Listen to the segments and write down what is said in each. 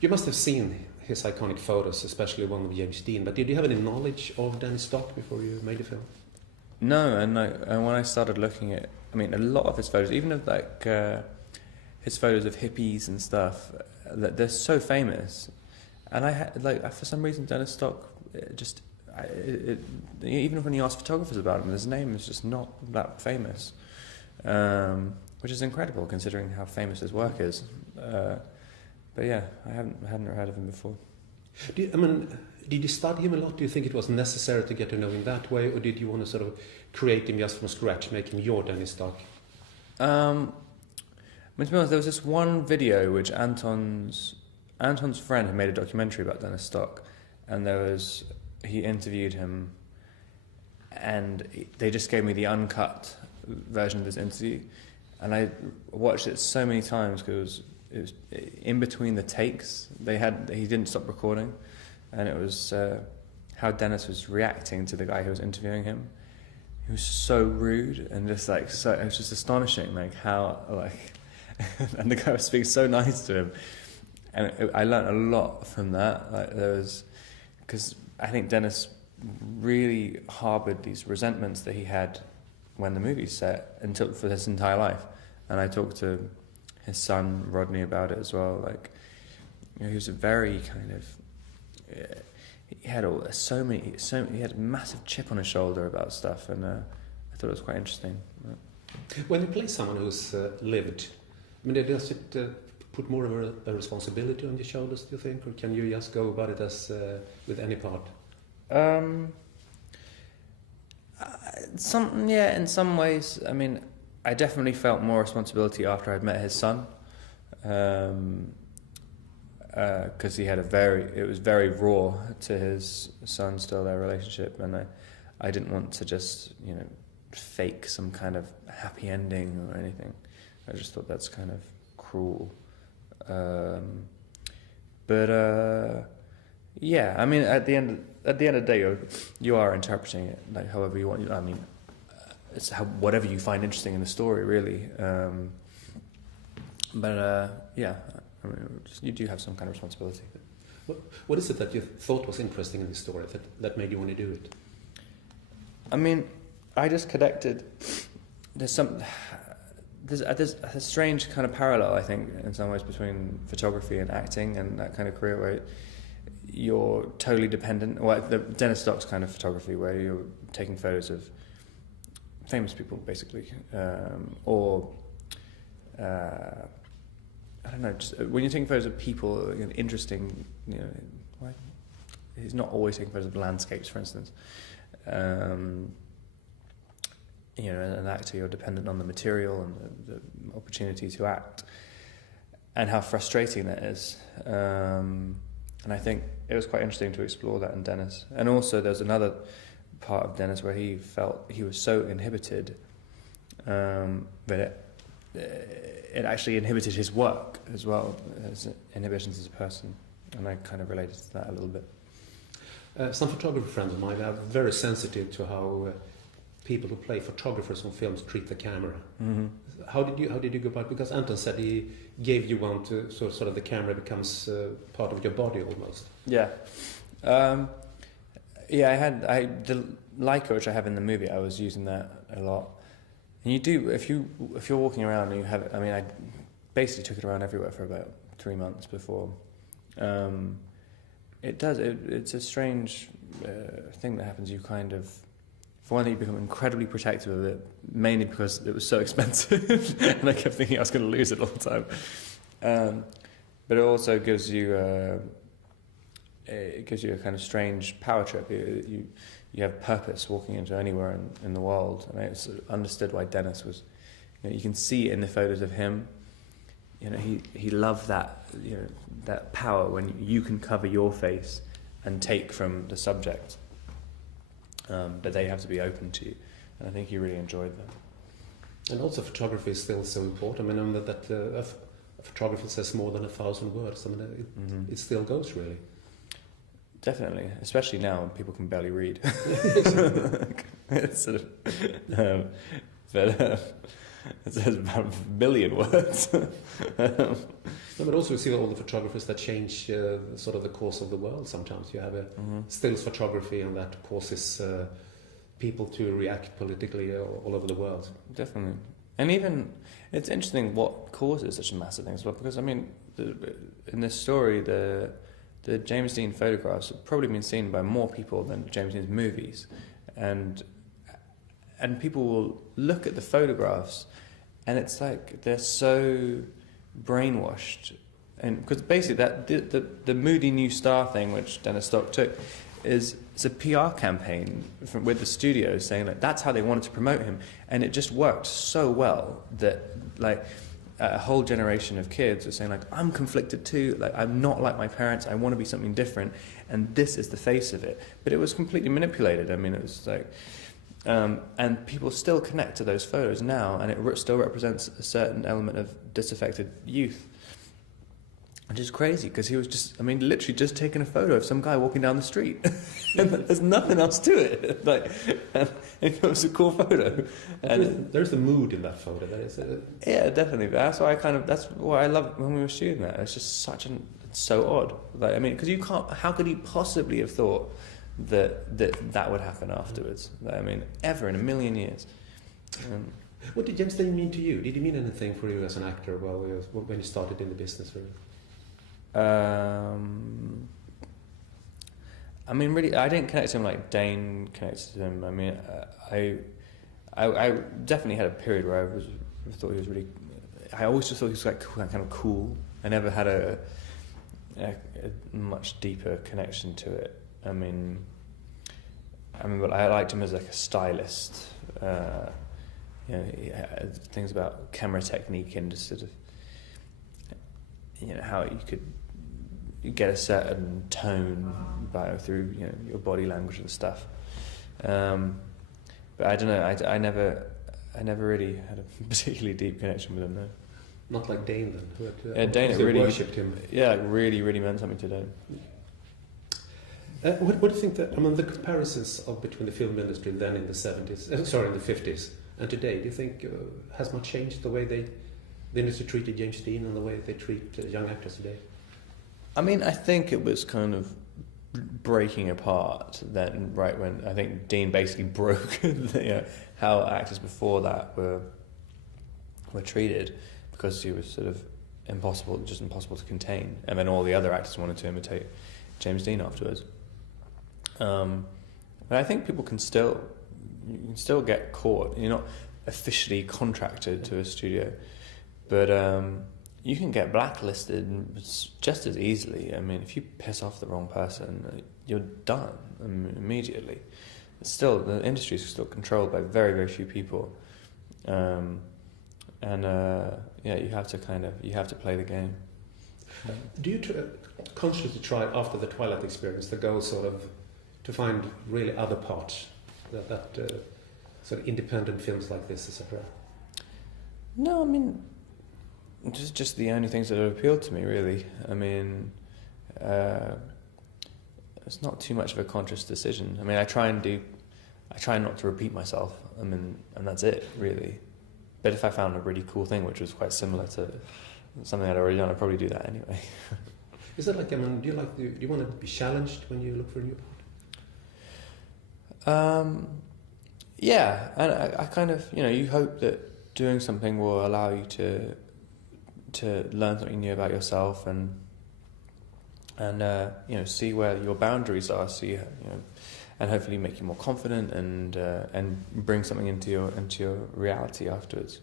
You must have seen his iconic photos, especially one with James Dean, but did you have any knowledge of Dennis Stock before you made the film? No, and when I started looking at, I mean, a lot of his photos, even of like his photos of hippies and stuff, that they're so famous, and I had like for some reason Dennis Stock even when you ask photographers about him, his name is just not that famous, which is incredible considering how famous his work is. But yeah, I hadn't heard of him before. Did you study him a lot? Do you think it was necessary to get to know him that way, or did you want to sort of create him just from scratch, make him your Dennis Stock? To be honest, there was this one video which Anton's friend had made a documentary about Dennis Stock, and he interviewed him, and they just gave me the uncut version of this interview, and I watched it so many times because it was in between the takes he didn't stop recording, and it was how Dennis was reacting to the guy who was interviewing him. He was so rude and just like so. It was just astonishing, like how like, and the guy was speaking so nice to him, and I learned a lot from that. Like because I think Dennis really harboured these resentments that he had when the movie's set for his entire life, and I talked to his son Rodney about it as well. Like, he was a very kind of he had he had a massive chip on his shoulder about stuff, and I thought it was quite interesting. When you play someone who's lived, I mean, does it put more of a responsibility on your shoulders, do you think, or can you just go about it as with any part? In some ways. I mean, I definitely felt more responsibility after I'd met his son, because it was very raw to his son still, their relationship, and I didn't want to just fake some kind of happy ending or anything. I just thought that's kind of cruel. Yeah, I mean, at the end of the day, you are interpreting it like however you want. I mean, it's whatever you find interesting in the story, really. Yeah, I mean, you do have some kind of responsibility. What is it that you thought was interesting in the story that made you want to do it? I mean, I just connected. There's a strange kind of parallel, I think, in some ways between photography and acting and that kind of career where you're totally dependent. Well, the Dennis Stock's kind of photography where you're taking photos of famous people, basically, I don't know. Just when you're taking photos of people, interesting. He's not always taking photos of landscapes, for instance. An actor, you're dependent on the material and the opportunity to act, and how frustrating that is. And I think it was quite interesting to explore that in Dennis. And also there's another part of Dennis where he felt he was so inhibited that it actually inhibited his work as well, his inhibitions as a person. And I kind of related to that a little bit. Some photographer friends of mine are very sensitive to how people who play photographers on films treat the camera. Mm-hmm. How did you go about it? Because Anton said he gave you one to sort of the camera becomes part of your body almost. Yeah. The Leica which I have in the movie, I was using that a lot. And you do, if you're walking around and you have it, I mean, I basically took it around everywhere for about 3 months before. It's a strange thing that happens. You kind of, for one thing, you become incredibly protective of it, mainly because it was so expensive, and I kept thinking I was going to lose it all the time. But it also gives you a kind of strange power trip. You have purpose walking into anywhere in the world, and I sort of understood why Dennis was. You can see it in the photos of him. He loved that that power when you can cover your face and take from the subject. But they have to be open to you, and I think he really enjoyed that. And also, photography is still so important. I mean, that a photographer says more than 1,000 words. I mean, it still goes, really. Definitely, especially now when people can barely read. It's sort of, it says about 1 million words. No, but also you see all the photographers that change sort of the course of the world sometimes. You have a stills photography, and that causes people to react politically all over the world. Definitely. And even, it's interesting what causes such a massive thing as well, because I mean, in this story, the James Dean photographs have probably been seen by more people than James Dean's movies, and people will look at the photographs, and it's like they're so brainwashed, and because basically the Moody New Star thing, which Dennis Stock took, is it's a PR campaign with the studios saying like that's how they wanted to promote him, and it just worked so well that like a whole generation of kids are saying like I'm conflicted too, like I'm not like my parents, I want to be something different, and this is the face of it. But it was completely manipulated. I mean, it was like and people still connect to those photos now, and it still represents a certain element of disaffected youth, which is crazy, because he was just, I mean, literally just taking a photo of some guy walking down the street. And there's nothing else to it. Like, and it was a cool photo. And there's the mood in that photo. That is yeah, definitely. That's why that's what I love when we were shooting that. It's just it's so odd. Like, I mean, because you can't, how could he possibly have thought that would happen afterwards? Like, I mean, ever in a million years. What did James Dean mean to you? Did he mean anything for you as an actor when you started in the business, really? I mean, really, I didn't connect to him like Dane connected to him. I mean, I definitely had a period where I thought he was really. I always just thought he was like kind of cool. I never had a much deeper connection to it. I mean, but I liked him as like a stylist. You know, things about camera technique and just sort of, you know, how you could get a certain tone through, you know, your body language and stuff. But I don't know. I never really had a particularly deep connection with him. No. Not like Dane then. Who had, Dane really worshipped him. Yeah, like really meant something to Dane. What do you think that, I mean, the comparisons between the film industry then in the 70s, in the 50s, and today, do you think has much changed the way the industry treated James Dean and the way they treat young actors today? I mean, I think it was kind of breaking apart then, right when I think Dean basically broke how actors before that were treated, because he was sort of impossible to contain, and then all the other actors wanted to imitate James Dean afterwards. But I think people can still get caught. You're not officially contracted to a studio, but you can get blacklisted just as easily. I mean, if you piss off the wrong person, you're done immediately. Still, the industry is still controlled by very, very few people, and you have to play the game. Do you consciously try after the Twilight experience to go sort of to find really other parts that sort of independent films like this, etc.? No, I mean, just the only things that have appealed to me, really. I mean, it's not too much of a conscious decision. I mean, I try not to repeat myself. I mean, and that's it, really. But if I found a really cool thing which was quite similar to something I'd already done, I'd probably do that anyway. Is it like, I mean, do you want to be challenged when you look for a new part? Yeah, and I kind of, you know, you hope that doing something will allow you to learn something new about yourself and you know, see where your boundaries are, and hopefully make you more confident and bring something into your reality afterwards.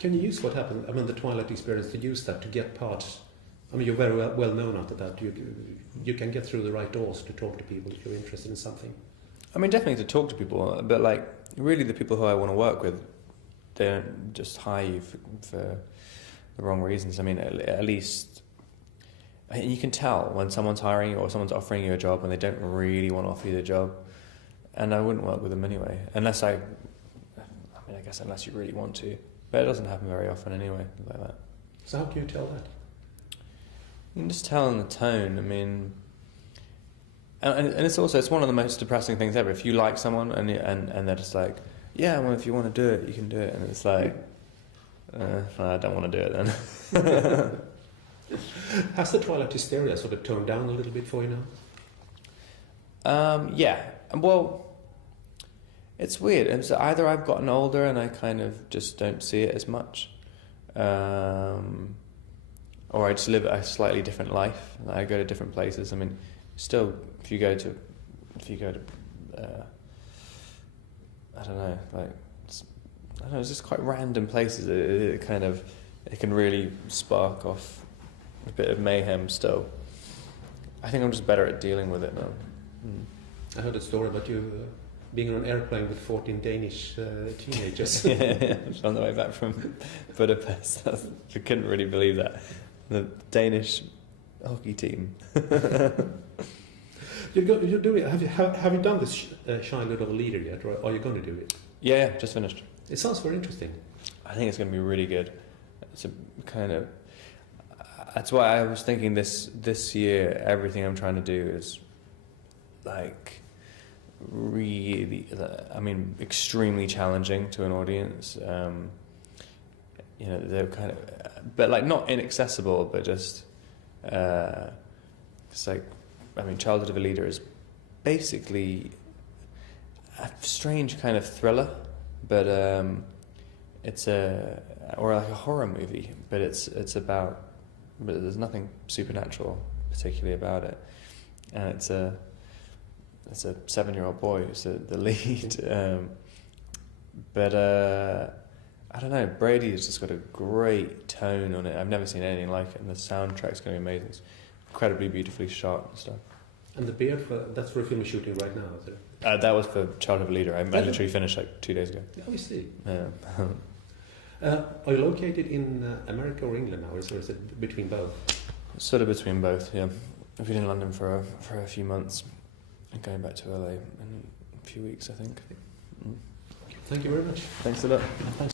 Can you use what happened, I mean, the Twilight experience, to use that to get parts? I mean, you're very well known after that. You can get through the right doors to talk to people if you're interested in something. I mean, definitely to talk to people, but like really the people who I want to work with, they don't just hire you for the wrong reasons. I mean, at least you can tell when someone's hiring you or someone's offering you a job and they don't really want to offer you the job. And I wouldn't work with them anyway, unless I guess unless you really want to. But it doesn't happen very often anyway, like that. So how can you tell that? You can just tell in the tone. I mean, and it's one of the most depressing things ever. If you like someone and they're just like, yeah, well, if you want to do it, you can do it, and it's like, I don't want to do it then. Has the Twilight hysteria sort of toned down a little bit for you now? Yeah. Well, it's weird. And so either I've gotten older and I kind of just don't see it as much, or I just live a slightly different life. I go to different places. I mean, still, if you go to, I don't know, it's just quite random places. It can really spark off a bit of mayhem still. I think I'm just better at dealing with it now. I heard a story about you being on an airplane with 14 Danish teenagers. Yeah, on the way back from Budapest. I couldn't really believe that. The Danish hockey team. You're doing. Have you done this Shy Little Leader yet, or are you going to do it? Yeah, just finished. It sounds very interesting. I think it's going to be really good. It's a kind of. That's why I was thinking this year. Everything I'm trying to do is like really, extremely challenging to an audience. They're kind of, but like not inaccessible, but just it's like, Childhood of a Leader is basically a strange kind of thriller, but it's or like a horror movie, but but there's nothing supernatural particularly about it, and it's a 7-year-old boy who's the lead, but I don't know. Brady has just got a great tone on it. I've never seen anything like it, and the soundtrack's going to be amazing. It's incredibly beautifully shot and stuff. And the beard that's for a film you're shooting right now, is it? That was for Childhood of a Leader. I literally finished like 2 days ago. Oh, I see. Yeah. Are you located in America or England now, or is it between both? Sort of between both, yeah. I've been in London for a few months and going back to LA in a few weeks, I think. Thank you very much. Thanks a lot. Thanks.